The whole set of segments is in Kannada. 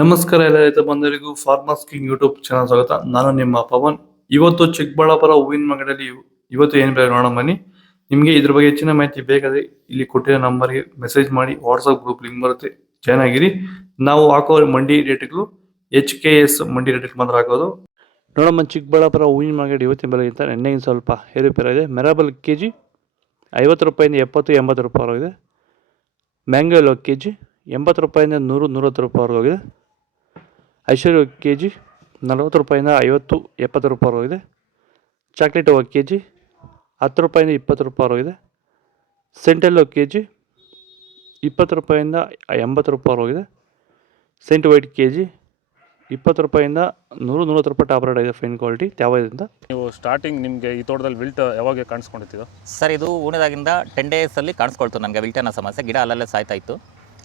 ನಮಸ್ಕಾರ ಎಲ್ಲ ರೈತ ಬಂಧುಗಳಿಗೂ ಫಾರ್ಮರ್ಸ್ ಕಿಂಗ್ ಯೂಟ್ಯೂಬ್ ಚಾನಲ್ ಸ್ವಾಗತ. ನಾನು ನಿಮ್ಮ ಪವನ್. ಇವತ್ತು ಚಿಕ್ಕಬಳ್ಳಾಪುರ ಹೂವಿನ ಮಾರ್ಕೆಟಲ್ಲಿ ಇವತ್ತು ಏನು ಬೆಲೆ ನೋಡೋಣ ಬನ್ನಿ. ನಿಮಗೆ ಇದ್ರ ಬಗ್ಗೆ ಹೆಚ್ಚಿನ ಮಾಹಿತಿ ಬೇಕಾದ್ರೆ ಇಲ್ಲಿ ಕೊಟ್ಟಿರೋ ನಂಬರ್ಗೆ ಮೆಸೇಜ್ ಮಾಡಿ, ವಾಟ್ಸ್ಆಪ್ ಗ್ರೂಪ್ ಲಿಂಕ್ ಬರುತ್ತೆ, ಜಾಯ್ನ್ ಆಗಿರಿ. ನಾವು ಹಾಕೋ ಮಂಡಿ ರೇಟ್ಗಳು HKS ಮಂಡಿ ರೇಟ್ ಮಾತ್ರ ಹಾಕೋದು. ನೋಡಮ್ಮ, ಚಿಕ್ಕಬಳ್ಳಾಪುರ ಹೂವಿನ ಮಾರ್ಕೆಟ್ ಇವತ್ತಿನ ಬೆಲೆಗಿಂತ ನಿನ್ನೆಗಿಂತ ಸ್ವಲ್ಪ ಏರುಪೇರು ಇದೆ. ಮೆರಾಬಲ್ ಕೆಜಿ 50 ರೂಪಾಯಿಂದ 70-80 ರೂಪಾಯಿವರೆಗಿದೆ. ಮ್ಯಾಂಗೋ ಎಲ್ಲೋ ಕೆಜಿ 80 ರೂಪಾಯಿಂದ 100-110 ರೂಪಾಯಿವರೆಗಿದೆ. ಐಶ್ವರ್ಯ ಕೆ ಜಿ 40 ರೂಪಾಯಿಂದ 50-70 ರೂಪಾಯಿವರೆಗಿದೆ. ಚಾಕ್ಲೇಟ್ ಹೂವು ಕೆ ಜಿ 10 ರೂಪಾಯಿಂದ 20 ರೂಪಾಯಿವರೆಗಿದೆ. ಸೆಂಟೆಲ್ಲೋ ಕೆ ಜಿ 20 ರೂಪಾಯಿಂದ 80 ರೂಪಾಯಿವರೆಗಿದೆ. ಸೆಂಟ್ ವೈಟ್ ಕೆ ಜಿ 20 ರೂಪಾಯಿಂದ 100-120 ರೂಪಾಯಿ ಟಾಪ್ ರೇಟ್ ಇದೆ. ಫೈನ್ ಕ್ವಾಲಿಟಿ ತ್ಯಾವದಿಂದ. ನೀವು ಸ್ಟಾರ್ಟಿಂಗ್ ನಿಮಗೆ ಈ ತೋಟದಲ್ಲಿ ವಿಲ್ಟ್ ಯಾವಾಗ ಕಾಣಿಸ್ಕೊಂಡಿತ್ತು ಸರ್? ಇದು ಹೂಣಿದಾಗಿಂದ 10 ಡೇಸಲ್ಲಿ ಕಾಣಿಸ್ಕೊಳ್ತು ನನಗೆ ವಿಲ್ಟ್ ಅನ್ನೋ ಸಮಸ್ಯೆ. ಗಿಡ ಅಲ್ಲಲ್ಲೇ ಸಾಯ್ತಾ ಇತ್ತು.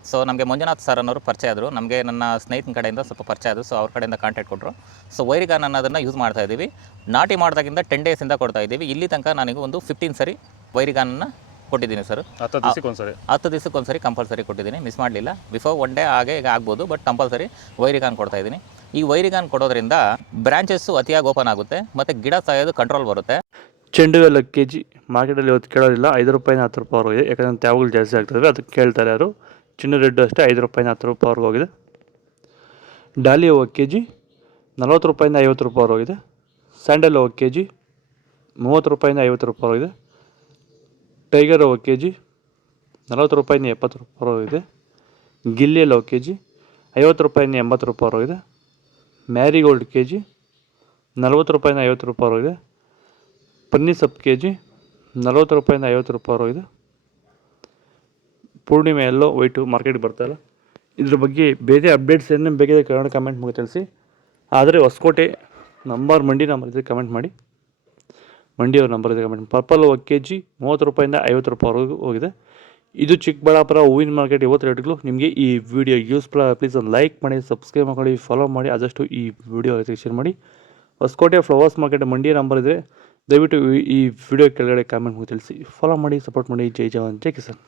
ಸೊ ನಮಗೆ ಮಂಜುನಾಥ್ ಸರ್ ಅನ್ನೋರು ಪರಿಚಯ ಆದರು. ನಮಗೆ ನನ್ನ ಸ್ನೇಹಿತನ ಕಡೆಯಿಂದ ಸ್ವಲ್ಪ ಪರಿಚಯ ಆದರು. ಸೊ ಅವ್ರ ಕಡೆಯಿಂದ ಕಾಂಟ್ಯಾಕ್ಟ್ ಕೊಟ್ಟರು. ಸೊ ವೈರಿಗಾನ್ ಅನ್ನೋದನ್ನು ಯೂಸ್ ಮಾಡ್ತಾ ಇದ್ದೀವಿ. ನಾಟಿ ಮಾಡಿದಾಗಿಂದ 10 ಡೇಸಿಂದ ಕೊಡ್ತಾ ಇದ್ದೀವಿ. ಇಲ್ಲಿ ತನಕ ನನಗೆ ಒಂದು 15 ಸರಿ ವೈರಿಗಾನನ್ನು ಕೊಟ್ಟಿದ್ದೀನಿ ಸರ್. 10 ದಿವಸಕ್ಕೊಂದ್ಸರಿ ಕಂಪಲ್ಸರಿ ಕೊಟ್ಟಿದ್ದೀನಿ, ಮಿಸ್ ಮಾಡಲಿಲ್ಲ. ಬಿಫೋರ್ 1 ಡೇ ಹಾಗೆ ಈಗ ಆಗ್ಬೋದು, ಬಟ್ ಕಂಪಲ್ಸರಿ ವೈರಿಗಾನ್ ಕೊಡ್ತಾ ಇದ್ದೀನಿ. ಈ ವೈರಿಗಾನ್ ಕೊಡೋದ್ರಿಂದ ಬ್ರಾಂಚಸ್ಸು ಅತಿಯಾಗಿ ಓಪನ್ ಆಗುತ್ತೆ ಮತ್ತು ಗಿಡ ಸಾಯೋದು ಕಂಟ್ರೋಲ್ ಬರುತ್ತೆ. ಚೆಂಡು ಎಲ್ಲ ಕೆ ಜಿ ಮಾರ್ಕೆಟಲ್ಲಿ ಇವತ್ತು ಕೇಳೋದಿಲ್ಲ, 5 ರೂಪಾಯಿಂದ 10 ರೂಪಾಯಿವರೆಗಿದೆ. ಯಾಕಂದರೆ ತ್ಯಾವಗಳು ಜಾಸ್ತಿ ಆಗ್ತವೆ, ಅದಕ್ಕೆ ಕೇಳ್ತಾರೆ ಯಾರು. ಚಿನ್ನ ರೆಡ್ ಅಷ್ಟೇ 5 ರೂಪಾಯಿಂದ 10 ರೂಪಾಯಿವರೆಗೂ ಹೋಗಿದೆ. ಡಾಲಿ ಹೂವು ಕೆ ಜಿ 40 ರೂಪಾಯಿಂದ 50 ರೂಪಾಯಿವರೆಗಿದೆ. ಸ್ಯಾಂಡಲ್ ಹೂವು ಕೆ ಜಿ 30 ರೂಪಾಯಿಂದ 50 ರೂಪಾಯಿವರೆಗಿದೆ. ಟೈಗರ್ ಹೂವು ಕೆ ಜಿ 40 ರೂಪಾಯಿಂದ 70 ರೂಪಾಯಿವರೆಗಿದೆ. ಗಿಲ್ಲಿ ಹೂವು ಕೆ ಜಿ 50 ರೂಪಾಯಿಂದ 80 ರೂಪಾಯಿವರೆಗಿದೆ. ಮ್ಯಾರಿಗೋಲ್ಡ್ ಕೆ ಜಿ 40 ರೂಪಾಯಿಂದ 50 ರೂಪಾಯಿವರೆಗಿದೆ. ಪನ್ನೀರ್ ಸೊಪ್ಪು ಕೆ ಜಿ 40 ರೂಪಾಯಿಂದ 50 ರೂಪಾಯಿವರೆಗಿದೆ. ಪೂರ್ಣಿಮೆ ಎಲ್ಲೋ ವೈಟು ಮಾರ್ಕೆಟ್ಗೆ ಬರ್ತಾಯಿಲ್ಲ. ಇದ್ರ ಬಗ್ಗೆ ಬೇರೆ ಅಪ್ಡೇಟ್ಸ್ ಏನೇ ಬೇಕಿದೆ ಕನ್ನಡ ಕಮೆಂಟ್ ಮುಗಿ ತಿಳಿಸಿ. ಆದರೆ ಹೊಸಕೋಟೆ ಮಂಡಿ ನಂಬರ್ ಇದೆ, ಕಮೆಂಟ್ ಮಾಡಿ. ಮಂಡಿಯವ್ರ ನಂಬರ್ ಇದೆ, ಕಮೆಂಟ್. ಪರ್ಪಲ್ ಹೂವು ಕೆ ಜಿ 30 ರೂಪಾಯಿಂದ 50 ರೂಪಾಯಿವರೆಗೂ ಹೋಗಿದೆ. ಇದು ಚಿಕ್ಕಬಳ್ಳಾಪುರ ಹೂವಿನ ಮಾರ್ಕೆಟ್ ಇವತ್ತು ರೇಟ್ಗಳು. ನಿಮಗೆ ಈ ವಿಡಿಯೋ ಯೂಸ್ಫುಲ್ ಪ್ಲೀಸ್ ಒಂದು ಲೈಕ್ ಮಾಡಿ, ಸಬ್ಸ್ಕ್ರೈಬ್ ಮಾಡಿ, ಫಾಲೋ ಮಾಡಿ. ಆದಷ್ಟು ಈ ವಿಡಿಯೋ ಶೇರ್ ಮಾಡಿ. ಹೊಸಕೋಟೆ ಫ್ಲವರ್ಸ್ ಮಾರ್ಕೆಟ್ ಮಂಡಿಯ ನಂಬರ್ ಇದೆ. ದಯವಿಟ್ಟು ಈ ವಿಡಿಯೋ ಕೆಳಗಡೆ ಕಾಮೆಂಟ್ ಮುಗಿ ತಿಳಿಸಿ. ಫಾಲೋ ಮಾಡಿ, ಸಪೋರ್ಟ್ ಮಾಡಿ. ಜೈ ಜವಾನ್, ಜೈ ಕಿಸಾನ್.